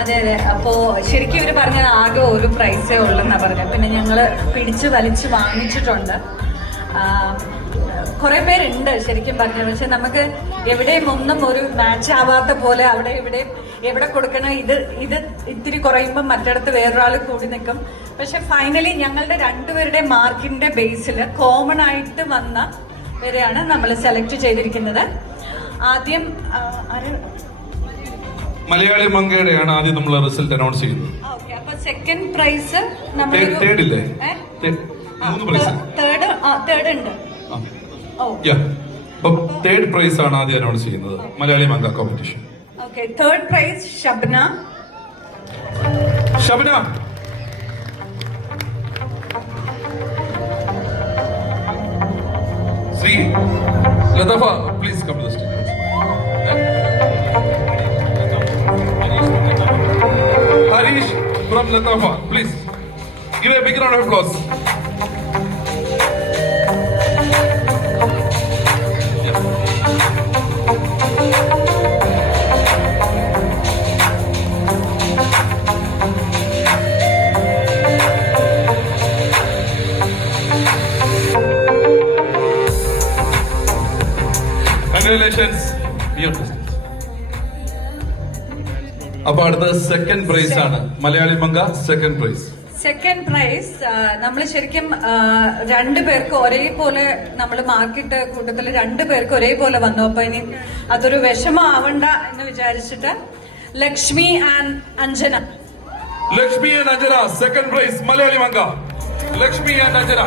അതെ അതെ. അപ്പോ ശരിക്കും ഇവര് പറഞ്ഞത് ആകെ ഒരു പ്രൈസേ ഉള്ളെന്നാ പറഞ്ഞത്. പിന്നെ ഞങ്ങള് പിടിച്ച് വലിച്ച് വാങ്ങിച്ചിട്ടുണ്ട്. കുറെ പേരുണ്ട് ശരിക്കും പറഞ്ഞത്. പക്ഷെ നമുക്ക് എവിടെയും ഒന്നും ഒരു മാച്ച് ആവാത്ത പോലെ അവിടെ എവിടെ കൊടുക്കണം, ഇത് ഇത്തിരി കുറയുമ്പോൾ മറ്റിടത്ത് വേറൊരാൾ കൂടി നിൽക്കും. പക്ഷെ ഫൈനലി ഞങ്ങളുടെ രണ്ടുപേരുടെ മാർക്കിന്റെ ബേസിൽ കോമൺ ആയിട്ട് വന്ന വരെയാണ് നമ്മൾ സെലക്ട് ചെയ്തിരിക്കുന്നത്. ആദ്യം മലയാളി മങ്കയുടെയാണ് ആദ്യം നമ്മൾ റിസൾട്ട് അനൗൺസ് ചെയ്യുന്നത്. അപ്പൊ സെക്കൻഡ് പ്രൈസ് തേർഡ് ഉണ്ട്. തേർഡ് പ്രൈസ് ആണ് ആദ്യം അനൗൺസ് ചെയ്യുന്നത് Malayali Manka competition. Third prize Shabna. Shri Latafa, please come to the stage. Harish from Latafa, please give a big round of applause. Congratulations, dear listeners. അപ്പൊ അടുത്ത സെക്കൻഡ് പ്രൈസ് ആണ് മലയാളി മങ്ക. Second prize നമ്മൾ ശരിക്കും രണ്ടുപേർക്ക് ഒരേപോലെ നമ്മൾ മാർക്കിട്ട് കൂട്ടത്തിൽ രണ്ടുപേർക്ക് ഒരേപോലെ വന്നു. അപ്പൊ ഇനി അതൊരു വിഷമാവണ്ട എന്ന് വിചാരിച്ചിട്ട് Lakshmi and Anjana. Second prize Malayali Manka. Lakshmi and Anjana.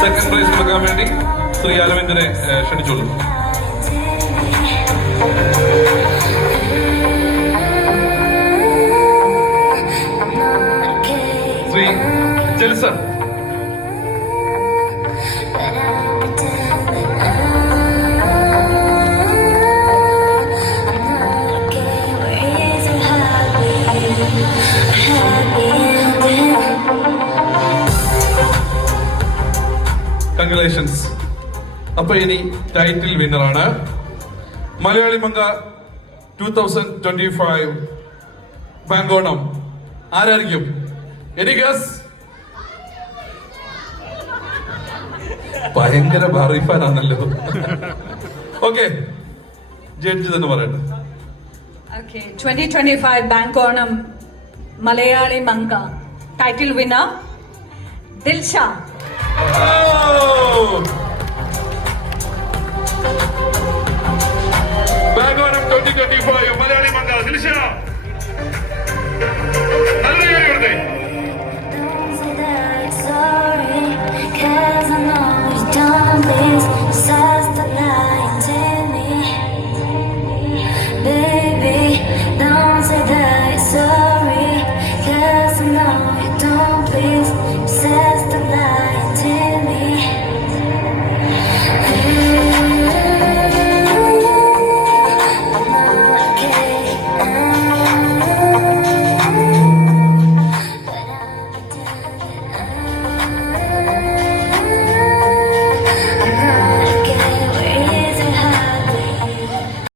Second prize കൊടുക്കാൻ വേണ്ടി ശ്രീ അരവിന്ദനെ ക്ഷണിച്ചോളൂ. ശ്രീ ജെൽസൺ. കൺഗ്രാലേഷൻസ്. അപ്പൊ ഇനി ടൈറ്റിൽ വിന്നറാണ് മലയാളി മങ്ക 2025 ബാങ്കോണം. ആരായിരിക്കും? Any guess? ഭയങ്കര ഭാറിഫാനാണല്ലോ. ഓക്കെ, ജഡ്ജ് തന്നെ പറയട്ടെ. 2025 ബാങ്കോണം മലയാളി മങ്ക ടൈറ്റിൽ വിന്നർ ദിൽഷ. ബാങ്കോണം 2025 മലയാളി മങ്ക ദിൽഷ. നല്ല കാര്യം.